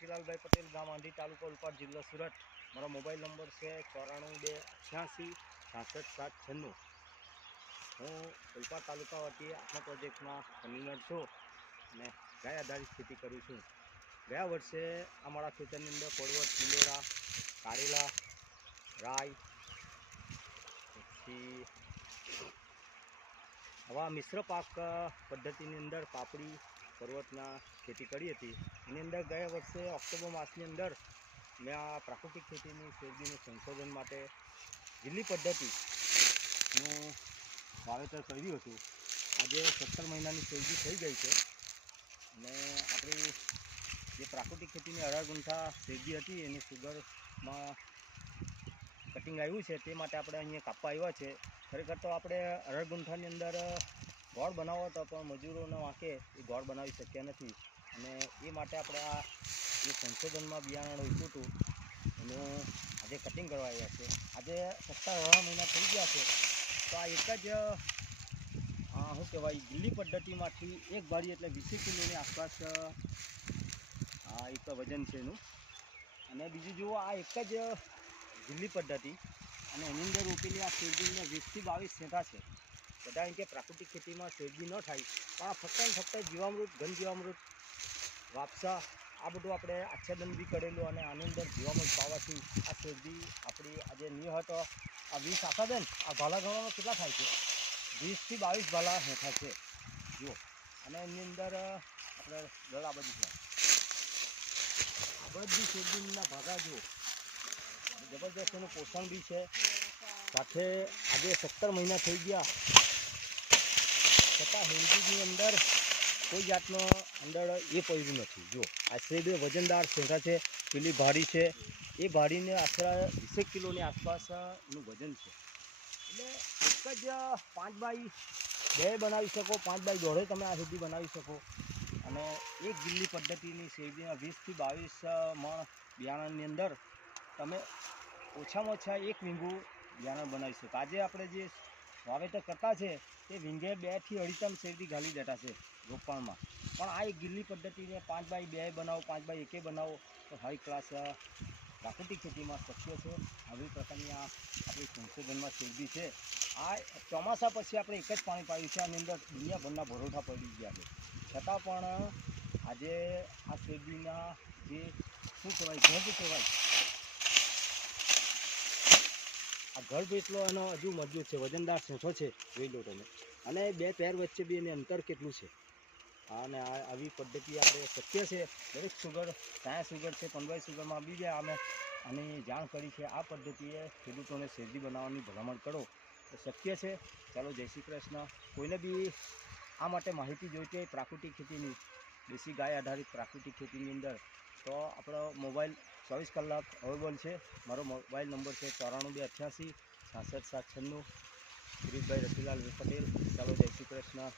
રતિલાલભાઈ પટેલ ગામ આંધી તાલુકો ઉલપાડ જિલ્લો સુરત. મારો મોબાઈલ નંબર છે ચોરાણું બે છ્યાસી, છાસઠ, સાત, છન્નું. હું ઉલપાડ તાલુકા વતી આત્મા પ્રોજેક્ટમાં કન્વીનર છું અને ગાય આધારિત ખેતી કરું છું. ગયા વર્ષે અમારા ખેતરની અંદર કોળવટ, લીલોડા, કારેલા, રાઈ, પછી આવા મિશ્ર પાક પદ્ધતિની અંદર પાપડી પર્વતના ખેતી કરી હતી. એની અંદર ગયા વર્ષે ઓક્ટોબર માસની અંદર મેં આ પ્રાકૃતિક ખેતીની શેરડીનું સંશોધન માટે લીલી પદ્ધતિનું વાવેતર કર્યું હતું. આજે સત્તર મહિનાની શેરડી થઈ ગઈ છે. અને આપણી જે પ્રાકૃતિક ખેતીની અઢાર ગુંઠા શેરડી હતી, એની સુગરમાં કટિંગ આવ્યું છે. તે માટે આપણે અહીંયા કાપવા આવ્યા છે. ખરેખર તો આપણે અઢાર ગુંઠાની અંદર ગોળ બનાવો તો પણ મજૂરોને વાંકે, એ ગોળ બનાવી શક્યા નથી. અને એ માટે આપણે આ જે સંશોધનમાં બિયારણ ઉઠ્યું હતું, એનું આજે કટિંગ કરવા આવ્યા છે. આજે સત્તર અઢાર મહિના થઈ ગયા છે. તો આ એક જ શું કહેવાય ગીલી પદ્ધતિમાંથી એક ભારી એટલે વીસી કિલોની આસપાસ એક વજન છે એનું. અને બીજું જુઓ, આ એક જ ગીલી પદ્ધતિ. અને એની અંદર રોપેલી આ શેરડીને વીસથી બાવીસ સેંટા છે. બધા એમ કે પ્રાકૃતિક ખેતીમાં શેરડી ન થાય. પણ ફક્ત ને ફક્ત જીવામૃત, ઘન જીવામૃત, વાપસા, આ બધું આપણે આચ્છાદન બી કરેલું અને આની અંદર જીવામૃત, પાવાથી આ શેરડી આપણી આજે નહીં હતો. આ વીસ આખા બેન, આ ભાલા ગણવામાં કેટલા થાય છે? વીસથી બાવીસ ભાલા હેઠા છે. જુઓ. અને એની અંદર આપણે ગળ બધું આ બધી શેરડીના ભાગા જુઓ. જબરદસ્ત એનું પોષણ બી છે. સાથે આજે સત્તર મહિના થઈ ગયા. છતાં હેલ્થીની અંદર કોઈ જાતનો અંદર એ પડ્યું નથી. જો આશરે બે વજનદાર શેંગા છે, પેલી ભારી છે. એ ભારીને આશરે વીસેક કિલોની આસપાસ એનું વજન છે. એટલે એક જ પાંચ બાય બે બનાવી શકો, પાંચ બાય દોઢે તમે આ સુધી બનાવી શકો. અને એક ગિલ્લી પદ્ધતિની શેરડીના વીસથી બાવીસ મણ બિયારણની અંદર તમે ઓછામાં ઓછા એક વીંગું બિયારણ બનાવી શકો. આજે આપણે જે વાવેતર કરતા છે, તે વીંગે બેથી અઢી ટન શેરડી ઘાલી દેતા છે રોપણમાં. પણ આ એક ગીલી પદ્ધતિને પાંચ બાય બે બનાવો, પાંચ બાય એકે બનાવો, તો હાઈ ક્લાસ પ્રાકૃતિક ખેતીમાં શક્ય છે. આવી પ્રકારની આ આપણી સંશોધનમાં શેરડી છે. આ ચોમાસા પછી આપણે એક જ પાણી પાડ્યું છે, આની અંદર દુનિયાભરના ભરોઠા પડી ગયા છે. છતાં પણ આજે આ શેરડીના જે શું કહેવાય ગર્ભ કહેવાય ગર્ભ એટલો એનો હજુ મજબૂત છે, વજનદાર સૂંઠો છે, જોઈ લો તમે. અને બે પેર વચ્ચે બી એને અંતર કેટલું છે? અને આવી પદ્ધતિ આપણે શક્ય છે, દરેક સુગર સાયા સુગર છે પંદરાઈ સુગરમાં બી અમે. આની જાણ કરી છે, આ પદ્ધતિએ ખેડૂતોને શેરડી બનાવવાની ભલામણ કરો. શક્ય છે, ચાલો જય શ્રી કૃષ્ણ. કોઈને બી આ માટે માહિતી જોઈતી હોય, પ્રાકૃતિક ખેતીની દેશી ગાય આધારિત પ્રાકૃતિક ખેતીની અંદર, તો આપણો મોબાઈલ ચોવીસ કલાક અવેલેબલ છે. મારો મોબાઈલ નંબર છે ચોરાણું બે અઠ્યાસી, છાસઠ સાત છન્નું. ગિરીશભાઈ રસીલાલ પટેલ ચાલો જય શ્રી કૃષ્ણ.